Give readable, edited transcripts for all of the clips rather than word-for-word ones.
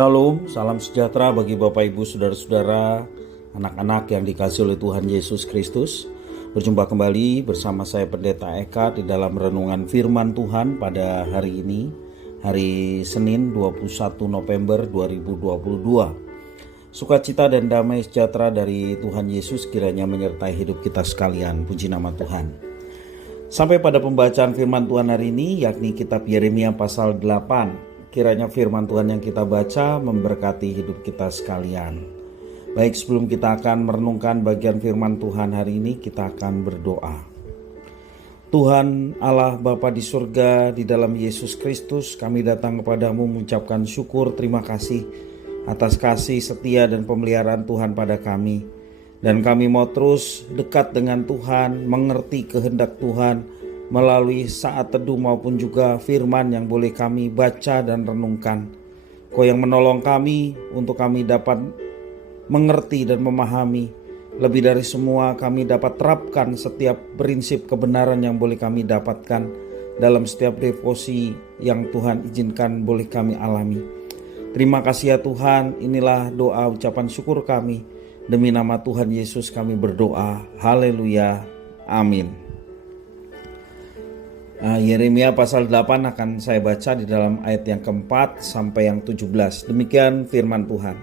Shalom, salam sejahtera bagi Bapak Ibu Saudara-saudara, anak-anak yang dikasihi oleh Tuhan Yesus Kristus. Berjumpa kembali bersama saya Pendeta Eka di dalam renungan firman Tuhan pada hari ini, hari Senin 21 November 2022. Sukacita dan damai sejahtera dari Tuhan Yesus kiranya menyertai hidup kita sekalian. Puji nama Tuhan. Sampai pada pembacaan firman Tuhan hari ini, yakni kitab Yeremia pasal 8. Kiranya firman Tuhan yang kita baca memberkati hidup kita sekalian. Baik, sebelum kita akan merenungkan bagian firman Tuhan hari ini, kita akan berdoa. Tuhan Allah Bapa di surga, di dalam Yesus Kristus, kami datang kepadamu mengucapkan syukur, terima kasih atas kasih setia dan pemeliharaan Tuhan pada kami. Dan kami mau terus dekat dengan Tuhan, mengerti kehendak Tuhan, melalui saat teduh maupun juga firman yang boleh kami baca dan renungkan. Kau yang menolong kami untuk kami dapat mengerti dan memahami. Lebih dari semua kami dapat terapkan setiap prinsip kebenaran yang boleh kami dapatkan dalam setiap devosi yang Tuhan izinkan boleh kami alami. Terima kasih ya Tuhan, inilah doa ucapan syukur kami. Demi nama Tuhan Yesus kami berdoa. Haleluya. Amin. Yeremia pasal 8 akan saya baca di dalam ayat yang keempat sampai yang 17. Demikian firman Tuhan.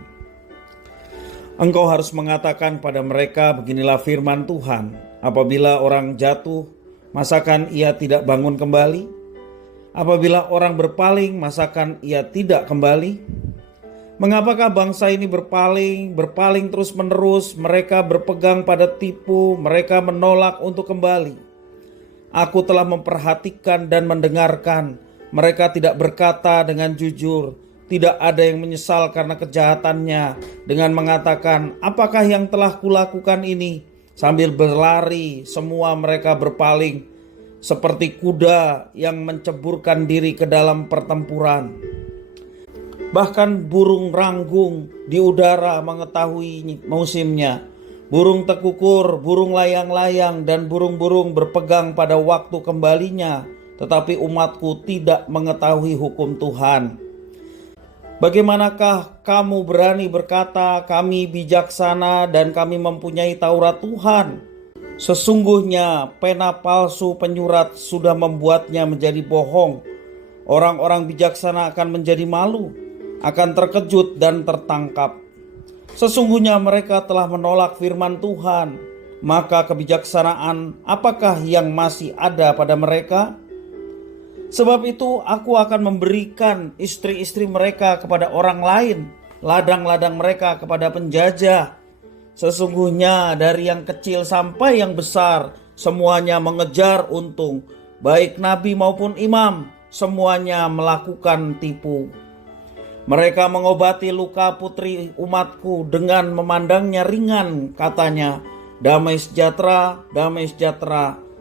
Engkau harus mengatakan pada mereka, beginilah firman Tuhan. Apabila orang jatuh, masakan ia tidak bangun kembali? Apabila orang berpaling, masakan ia tidak kembali? Mengapakah bangsa ini berpaling terus menerus? Mereka berpegang pada tipu, mereka menolak untuk kembali. Aku telah memperhatikan dan mendengarkan. Mereka tidak berkata dengan jujur. Tidak ada yang menyesal karena kejahatannya dengan mengatakan, apakah yang telah kulakukan ini? Sambil berlari, semua mereka berpaling seperti kuda yang menceburkan diri ke dalam pertempuran. Bahkan burung ranggung di udara mengetahui musimnya. Burung tekukur, burung layang-layang, dan burung-burung berpegang pada waktu kembalinya. Tetapi umatku tidak mengetahui hukum Tuhan. Bagaimanakah kamu berani berkata, kami bijaksana dan kami mempunyai Taurat Tuhan? Sesungguhnya pena palsu penyurat sudah membuatnya menjadi bohong. Orang-orang bijaksana akan menjadi malu, akan terkejut dan tertangkap. Sesungguhnya mereka telah menolak firman Tuhan, maka kebijaksanaan apakah yang masih ada pada mereka? Sebab itu aku akan memberikan istri-istri mereka kepada orang lain, ladang-ladang mereka kepada penjajah. Sesungguhnya dari yang kecil sampai yang besar, semuanya mengejar untung, baik nabi maupun imam, semuanya melakukan tipu. Mereka mengobati luka putri umatku dengan memandangnya ringan, katanya, damai sejahtera,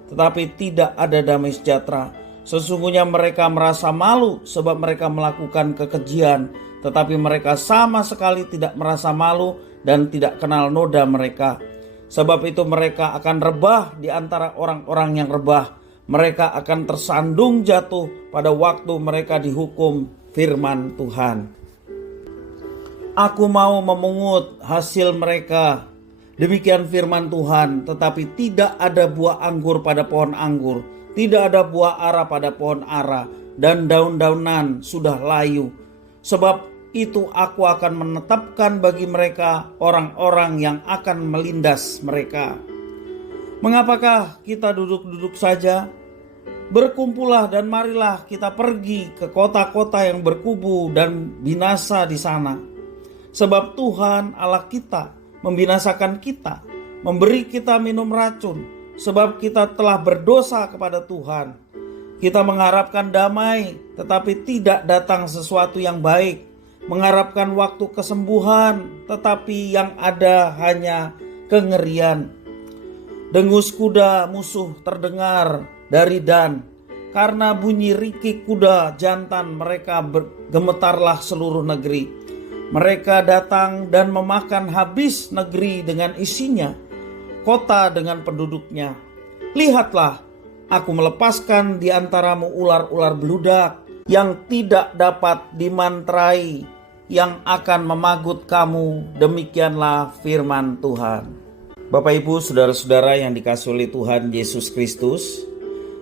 tetapi tidak ada damai sejahtera. Sesungguhnya mereka merasa malu sebab mereka melakukan kekejian, tetapi mereka sama sekali tidak merasa malu dan tidak kenal noda mereka. Sebab itu mereka akan rebah di antara orang-orang yang rebah. Mereka akan tersandung jatuh pada waktu mereka dihukum firman Tuhan. Aku mau memungut hasil mereka. Demikian firman Tuhan. Tetapi tidak ada buah anggur pada pohon anggur. Tidak ada buah ara pada pohon ara. Dan daun-daunan sudah layu. Sebab itu aku akan menetapkan bagi mereka orang-orang yang akan melindas mereka. Mengapakah kita duduk-duduk saja? Berkumpullah dan marilah kita pergi ke kota-kota yang berkubu dan binasa di sana. Sebab Tuhan Allah kita membinasakan kita, memberi kita minum racun, sebab kita telah berdosa kepada Tuhan. Kita mengharapkan damai, tetapi tidak datang sesuatu yang baik. Mengharapkan waktu kesembuhan, tetapi yang ada hanya kengerian. Dengus kuda musuh terdengar dari Dan. Karena bunyi rikik kuda jantan mereka gemetarlah seluruh negeri. Mereka datang dan memakan habis negeri dengan isinya, kota dengan penduduknya. Lihatlah, aku melepaskan di antaramu ular-ular beludak yang tidak dapat dimantrai yang akan memagut kamu. Demikianlah firman Tuhan. Bapak Ibu, saudara-saudara yang dikasihi oleh Tuhan Yesus Kristus,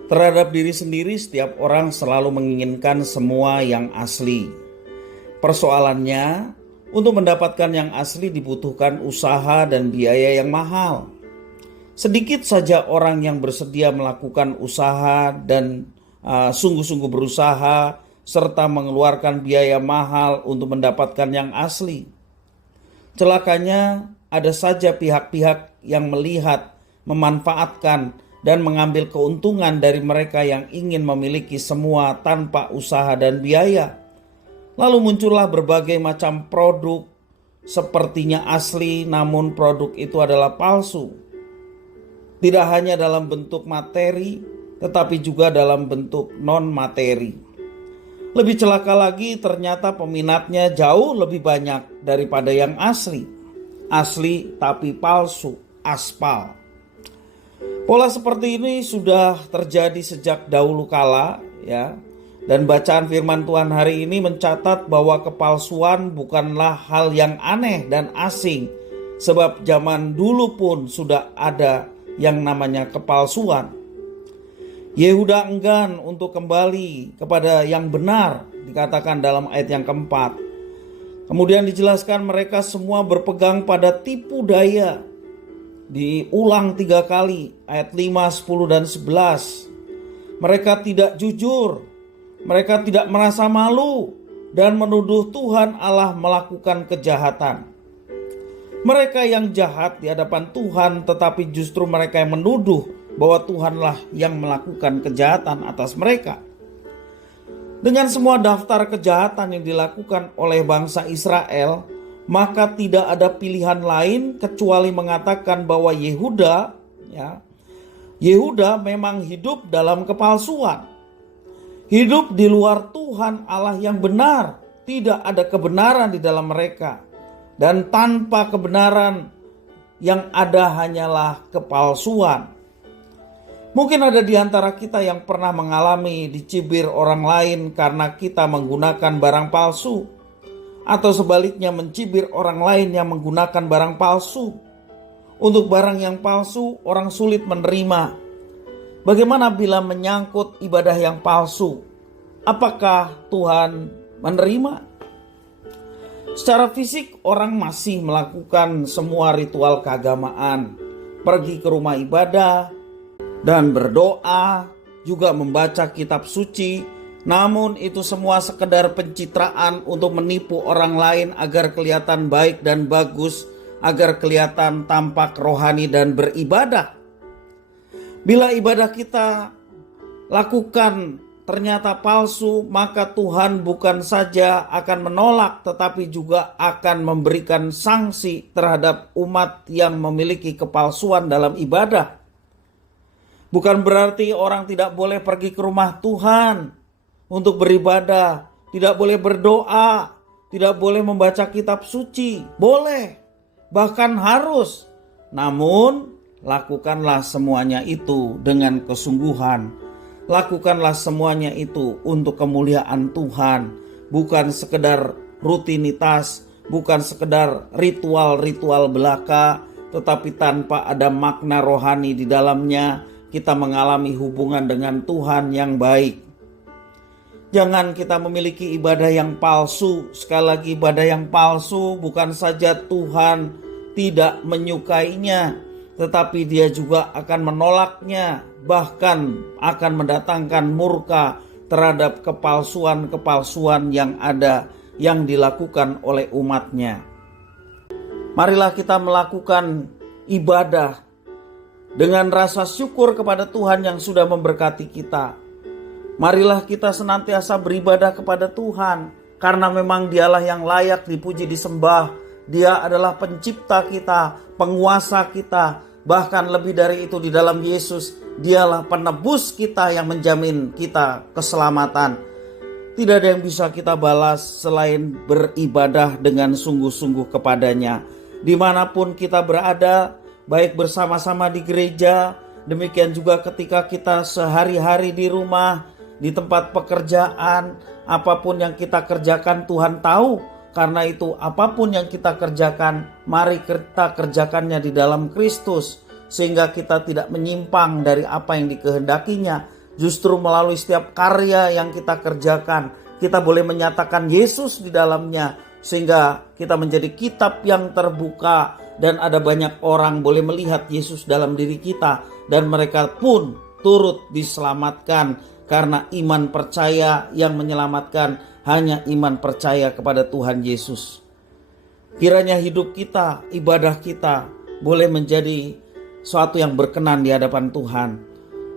terhadap diri sendiri setiap orang selalu menginginkan semua yang asli. Persoalannya, untuk mendapatkan yang asli dibutuhkan usaha dan biaya yang mahal. Sedikit saja orang yang bersedia melakukan usaha dan sungguh-sungguh berusaha serta mengeluarkan biaya mahal untuk mendapatkan yang asli. Celakanya ada saja pihak-pihak yang melihat, memanfaatkan dan mengambil keuntungan dari mereka yang ingin memiliki semua tanpa usaha dan biaya. Lalu muncullah berbagai macam produk sepertinya asli, namun produk itu adalah palsu. Tidak hanya dalam bentuk materi, tetapi juga dalam bentuk non-materi. Lebih celaka lagi, ternyata peminatnya jauh lebih banyak daripada yang asli. Asli tapi palsu, aspal. Pola seperti ini sudah terjadi sejak dahulu kala, ya. Dan bacaan firman Tuhan hari ini mencatat bahwa kepalsuan bukanlah hal yang aneh dan asing, sebab zaman dulu pun sudah ada yang namanya kepalsuan. Yehuda enggan untuk kembali kepada yang benar, dikatakan dalam ayat yang keempat. Kemudian dijelaskan mereka semua berpegang pada tipu daya. Diulang 3 kali, ayat 5, 10, dan 11. Mereka tidak jujur, mereka tidak merasa malu, dan menuduh Tuhan Allah melakukan kejahatan. Mereka yang jahat di hadapan Tuhan, tetapi justru mereka yang menuduh bahwa Tuhanlah yang melakukan kejahatan atas mereka. Dengan semua daftar kejahatan yang dilakukan oleh bangsa Israel, maka tidak ada pilihan lain kecuali mengatakan bahwa Yehuda memang hidup dalam kepalsuan. Hidup di luar Tuhan Allah yang benar. Tidak ada kebenaran di dalam mereka. Dan tanpa kebenaran yang ada hanyalah kepalsuan. Mungkin ada di antara kita yang pernah mengalami dicibir orang lain karena kita menggunakan barang palsu. Atau sebaliknya mencibir orang lain yang menggunakan barang palsu. Untuk barang yang palsu orang sulit menerima. Bagaimana bila menyangkut ibadah yang palsu? Apakah Tuhan menerima? Secara fisik orang masih melakukan semua ritual keagamaan, pergi ke rumah ibadah dan berdoa, juga membaca kitab suci. Namun itu semua sekedar pencitraan untuk menipu orang lain agar kelihatan baik dan bagus, agar kelihatan tampak rohani dan beribadah. Bila ibadah kita lakukan ternyata palsu, maka Tuhan bukan saja akan menolak, tetapi juga akan memberikan sanksi terhadap umat yang memiliki kepalsuan dalam ibadah. Bukan berarti orang tidak boleh pergi ke rumah Tuhan untuk beribadah, tidak boleh berdoa, tidak boleh membaca kitab suci. Boleh, bahkan harus. Namun, lakukanlah semuanya itu dengan kesungguhan. Lakukanlah semuanya itu untuk kemuliaan Tuhan, bukan sekedar rutinitas, bukan sekedar ritual-ritual belaka, tetapi tanpa ada makna rohani di dalamnya. Kita mengalami hubungan dengan Tuhan yang baik. Jangan kita memiliki ibadah yang palsu. Sekali lagi, ibadah yang palsu bukan saja Tuhan tidak menyukainya, tetapi Dia juga akan menolaknya, bahkan akan mendatangkan murka terhadap kepalsuan-kepalsuan yang ada, yang dilakukan oleh umatnya. Marilah kita melakukan ibadah dengan rasa syukur kepada Tuhan yang sudah memberkati kita. Marilah kita senantiasa beribadah kepada Tuhan, karena memang Dialah yang layak dipuji disembah. Dia adalah pencipta kita, penguasa kita. Bahkan lebih dari itu, di dalam Yesus, Dialah penebus kita yang menjamin kita keselamatan. Tidak ada yang bisa kita balas selain beribadah dengan sungguh-sungguh kepadanya. Dimanapun kita berada, baik bersama-sama di gereja, demikian juga ketika kita sehari-hari di rumah, di tempat pekerjaan, apapun yang kita kerjakan Tuhan tahu. Karena itu apapun yang kita kerjakan, mari kita kerjakannya di dalam Kristus. Sehingga kita tidak menyimpang dari apa yang dikehendakinya. Justru melalui setiap karya yang kita kerjakan, kita boleh menyatakan Yesus di dalamnya. Sehingga kita menjadi kitab yang terbuka. Dan ada banyak orang boleh melihat Yesus dalam diri kita. Dan mereka pun turut diselamatkan. Karena iman percaya yang menyelamatkan hanya iman percaya kepada Tuhan Yesus. Kiranya hidup kita, ibadah kita boleh menjadi suatu yang berkenan di hadapan Tuhan.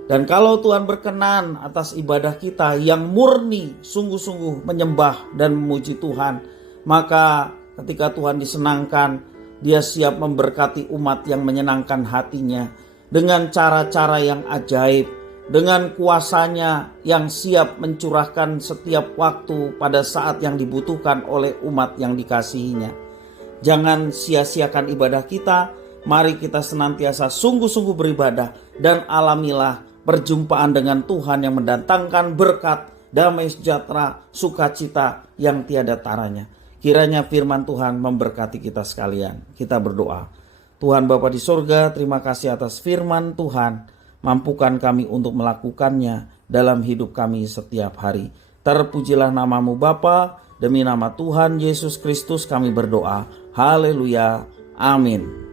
Dan kalau Tuhan berkenan atas ibadah kita yang murni, sungguh-sungguh menyembah dan memuji Tuhan, maka ketika Tuhan disenangkan, Dia siap memberkati umat yang menyenangkan hatinya dengan cara-cara yang ajaib, dengan kuasanya yang siap mencurahkan setiap waktu pada saat yang dibutuhkan oleh umat yang dikasihinya. Jangan sia-siakan ibadah kita. Mari kita senantiasa sungguh-sungguh beribadah dan alamilah perjumpaan dengan Tuhan yang mendatangkan berkat, damai sejahtera, sukacita yang tiada taranya. Kiranya firman Tuhan memberkati kita sekalian. Kita berdoa. Tuhan Bapa di sorga, terima kasih atas firman Tuhan. Mampukan kami untuk melakukannya dalam hidup kami setiap hari. Terpujilah namamu Bapa, demi nama Tuhan Yesus Kristus kami berdoa. Haleluya. Amin.